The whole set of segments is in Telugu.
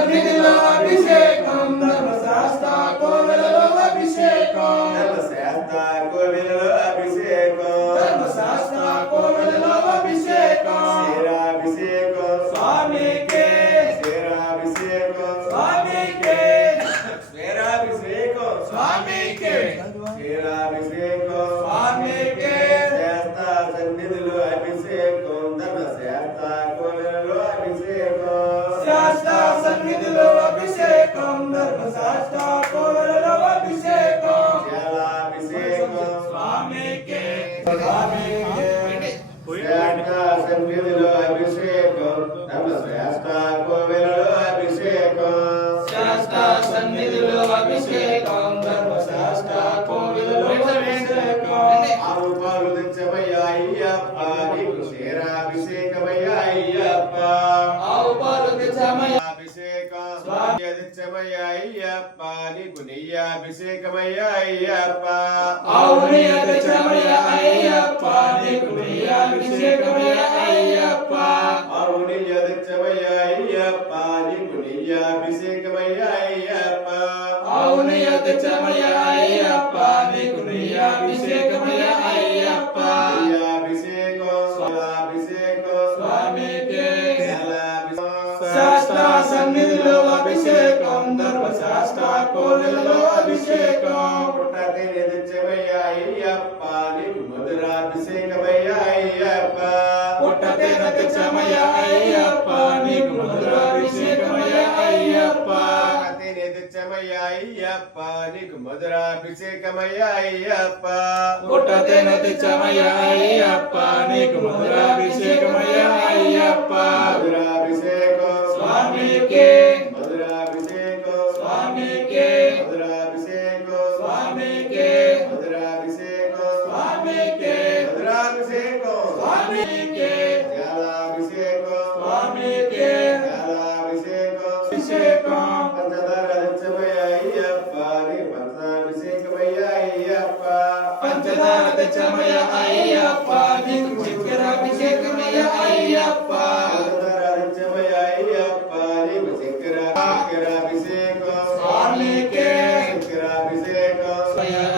సన్నిధిలో అభిషేకం ధర్మశాస్త్ర కోవెలలో అభిషేకం ధర్మశాస్త్ర కోవెలలో అభిషేకం ధర్మశాస్త్ర కోవెలలో అభిషేకం క్షీరాభిషేకం స్వామికే క్షీరాభిషేకం స్వామికే క్షీరాభిషేకం స్వామికే క్షీరాభిషేకం స్వామికే శాస్త్ర సన్నిధిలో అభిషేకం ధర్మశాస్త్ర కోవెలలో అభిషేకం శాస్త్ర సన్నిధిలో అభిషేకం ధర్మశాస్త్ర కోవెలలో అభిషేకం జలాభిషేకం స్వామికే స్వామికే శాస్త్ర సన్నిధిలో అభిషేకం ధర్మశాస్త్ర కోవెలలో అభిషేకం శాస్త్ర సన్నిధిలో అభిషేకం ధర్మశాస్త్ర కోవెలలో అభిషేకం ఆవు పాలు తెచ్చమయ్యా అయ్యప్ప నీకు క్షీరాభిషేకమయ్యా అయ్యప్ప ఆవు పాలు తెచ్చమయ్యా అభిషేకం స్వామి తెచ్చమయ్యా అయ్యప్ప నీకు నెయ్యాభిషేకమయ్యా అయ్యప్ప ఆవుని తెచ్చమయ్యా అయ్యప్ప నీకు నెయ్యాభిషేకమయ్యా అయ్యప్ప ఆవు నెయ్య తెచ్చమయ్యా అయ్యప్ప నీకు నెయ్యాభిషేకమయ్యా అయ్యప్ప ఆవుని తెచ్చమయ్యా అయ్యప్ప నీకు నెయ్యాభిషేకమయ్యా అయ్యప్ప నెయ్యాభిషేకం స్వామిభిషేకం స్వామికే జలాభిషేకం శాస్త్ర సన్నిధిలో అభిషేకం ధర్మశాస్త్ర కోవెలలో అభిషేకం పుట్టతేనె తెచ్చమయ్యా అయ్యప్ప నీకు మధురాభిషేకమయ్యా అయ్యప్ప పుట్టతేన తెచ్చమయ్యా అయ్యప్ప నీకు మధురాభిషేకమయ్యా అయ్యప్ప పుట్టతేనె తెచ్చమయ్యా అయ్యప్ప నీకు మధురాభిషేకమయ్యా అయ్యప్ప పుట్టతేన తెచ్చమయ్యా అయ్యప్ప నీకు మధురాభిషేకమయ్యా అయ్యప్ప మధురాభిషేకం స్వామికే మధురాభిషేకం స్వామికే మధురాభిషేకం స్వామికే మధురాభిషేకం స్వామికే మధురాభిషేకం స్వామికే జలాభిషేకం స్వామికే జలాభిషేకం అభిషేకం పంచదార తెచ్చమయ్యా అయ్యప్ప నీ పంచాభిషేకమయ్యా అయ్యప్ప పంచదార తెచ్చమయ్యా అయ్యప్ప నీకు చక్కెరాభిషేకమయ్యా అయ్యప్ప పంచదార తెచ్చమయ్యా అయ్యప్ప నీకు చక్కెరాభిషేకం స్వామికే చక్కెరాభిషేకం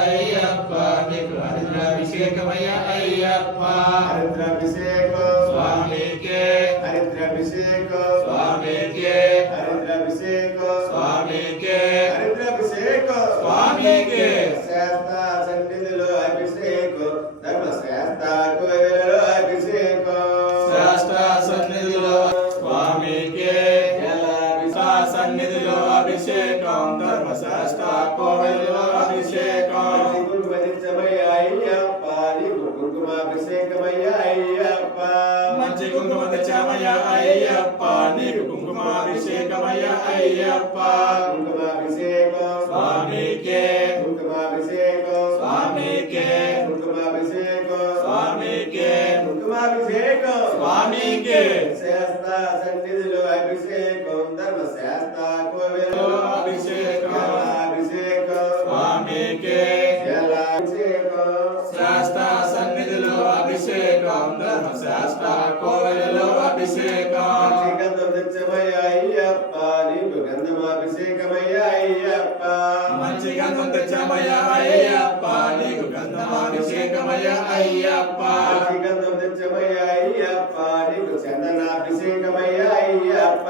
అయ్యప్ప నీకు హరిద్రాభిషేకమయ్యా అయ్యప్ప హరిద్రాభిషేకం స్వామికే హరిద్రాభిషేకం స్వామికే హరిద్రాభిషేకం స్వామికే హరిద్రాభిషేకం స్వామికే శాస్త్ర సన్నిధిలో అభిషేకం ధర్మశాస్త్ర కోవెలలో అభిషేకం శాస్త్ర సన్నిధిలో స్వామికే సన్నిధిలో అభిషేకం ధర్మశాస్త్ర కోవెలలో అభిషేకం కుంకుమయ్యా అయ్యప్ప నీకు కుంకుమాభిషేకమయ్యా అయ్యప్ప మంచి కుంకుమ తెచ్చామయ్యా అయ్యప్ప నీకు కుంకుమాభిషేకమయ్యా అయ్యప్ప కుంకుమాభిషేకం స్వామికే కుంకుమాభిషేకం స్వామికే కుంకుమాభిషేకం స్వామికే కుంకుమాభిషేకం స్వామికే శాస్త్ర సన్నిధిలో అభిషేకం ధర్మశాస్త్ర కోవెలలో అభిషేకం అభిషేకం స్వామికే జలాభిషేకం శాస్త్ర సన్నిధిలో అభిషేకం ధర్మశాస్త్ర కోవెలలో అభిషేకం గంధం తెచ్చమయ్యా అయ్యప్ప నీకు గంధమాభిషేకమయ్యా అయ్యప్ప మంచి గంధం తెచ్చామయ్యా అయ్యప్ప నీకు గంధమాభిషేకమయ్యా అయ్యప్ప గంధం తెచ్చమయ్యా అయ్యప్ప నీకు చందనాభిషేకమయ్యా అయ్యప్ప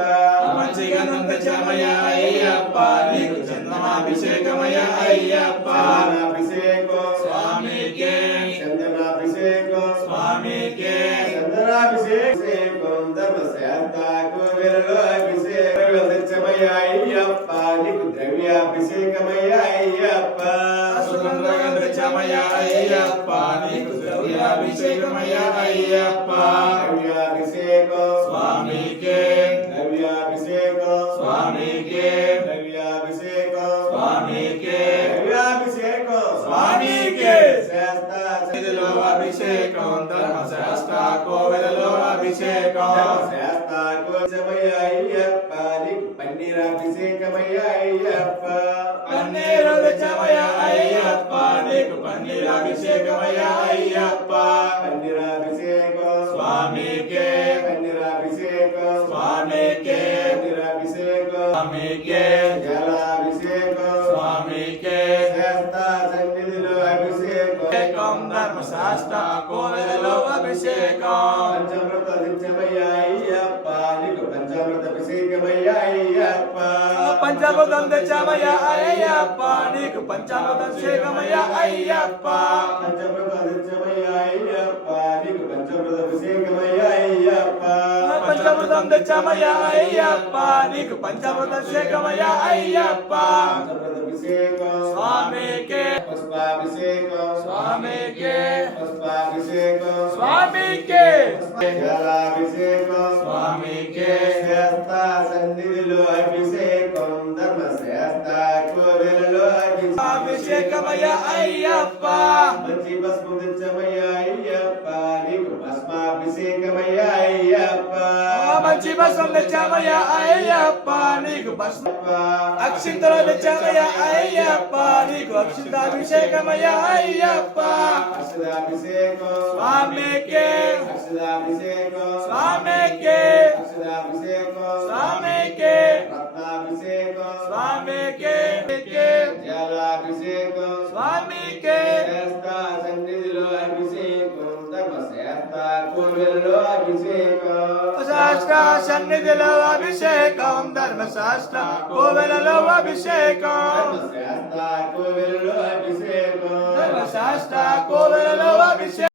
మంచి గంధం తెచ్చామయ్యా అయ్యప్ప నీకు చందనాభిషేకమయ్యా అయ్యప్ప అభిషేకం స్వామికే చందనాభిషేకం స్వామికే చందనాభిషేకం ధర్మశాస్త్ర కోవెలలో అభిషేకం తెచ్చమయ్యా అయ్యప్ప నీకు ద్రవ్యాభిషేకమయ్యా అయ్యప్ప సుగంధం తెచ్చామయ్యా అయ్యప్ప నీకు ద్రవ్యాభిషేకమయ్యా అయ్యప్ప ద్రవ్యాభిషేకం స్వామికే ద్రవ్యాభిషేకం స్వామికే ద్రవ్యాభిషేకం స్వామికే ద్రవ్యాభిషేకం స్వామికే శాస్త్ర సన్నిధిలో అభిషేకం ధర్మశాస్త్ర కోవెలలో అభిషేకం శాస్త్ర కోసమయ్యా అయ్యప్ప నీకు పన్నీరాభిషేకమయ్యా అయ్యప్ప పన్నీరు తెచ్చామయ్యా అయ్యప్ప నీకు పన్నీరాభిషేకమయ్యా అయ్యప్ప పన్నీరాభిషేకం స్వామికే పన్నీరాభిషేకం స్వామికే పన్నీరాభిషేకం స్వామికే జలాభిషేకం స్వామికే శాస్త సన్నిధిలో అభిషేకం అభిషేకం ధర్మశాస్త్ర కోవెలలో అభిషేకం పంచామృత నిత్యమయ్య అయ్యప్ప నీకు పంచామృత అభిషేకమయ్య అయ్యప్ప పంచామృతం తెచ్చామయ్య అయ్యప్ప నీకు పంచామృతం అభిషేకమయ్య అయ్యప్ప పంచామృత నిత్యమయ్య అయ్యప్ప నీకు పంచామృత అభిషేకమయ్య అయ్యప్ప పంచామృతం తెచ్చామయ్య అయ్యప్ప నీకు పంచామృతం అభిషేకమయ్య అయ్యప్ప పంచామృత అభిషేకం స్వామికే పుష్పాభిషేకం స్వామికే పుష్పాభిషేకం స్వామికే జలాభిషేకం స్వామికే శాస్త సన్నిధిలో అభిషేకం ధర్మశాస్త కోవెలలో అభిషేకమయ్య అయ్యప్ప మంచి భస్మం తెచ్చమయ్య అయ్యప్ప నీకు భస్మాభిషేకమయ్య అయ్యప్ప మంచి భస్మం తెచ్చామయ్య అయ్యప్ప నీకు భస్మ అక్షింతలు తెచ్చామయ్య అయ్యప్ప నీకు అక్షింతాభిషేకమయ్య అయ్యప్ప అక్షరాభిషేకం స్వామికే అక్షరాభిషేకం స్వామికే అక్షరాభిషేకం స్వామికే రత్నాభిషేకం స్వామికే జలాభిషేకం స్వామికే శాస్త సన్నిధిలో అభిషేకం ధర్మశాస్త కోవెలలో అభిషేకం శాస్త్ర సన్నిధిలో అభిషేకం ధర్మశాస్త్ర కోవెలలో అభిషేకం ధర్మశాస్త కోవెలలో అభిషేకం ధర్మశాస్త్ర కోవెలలో అభిషేకం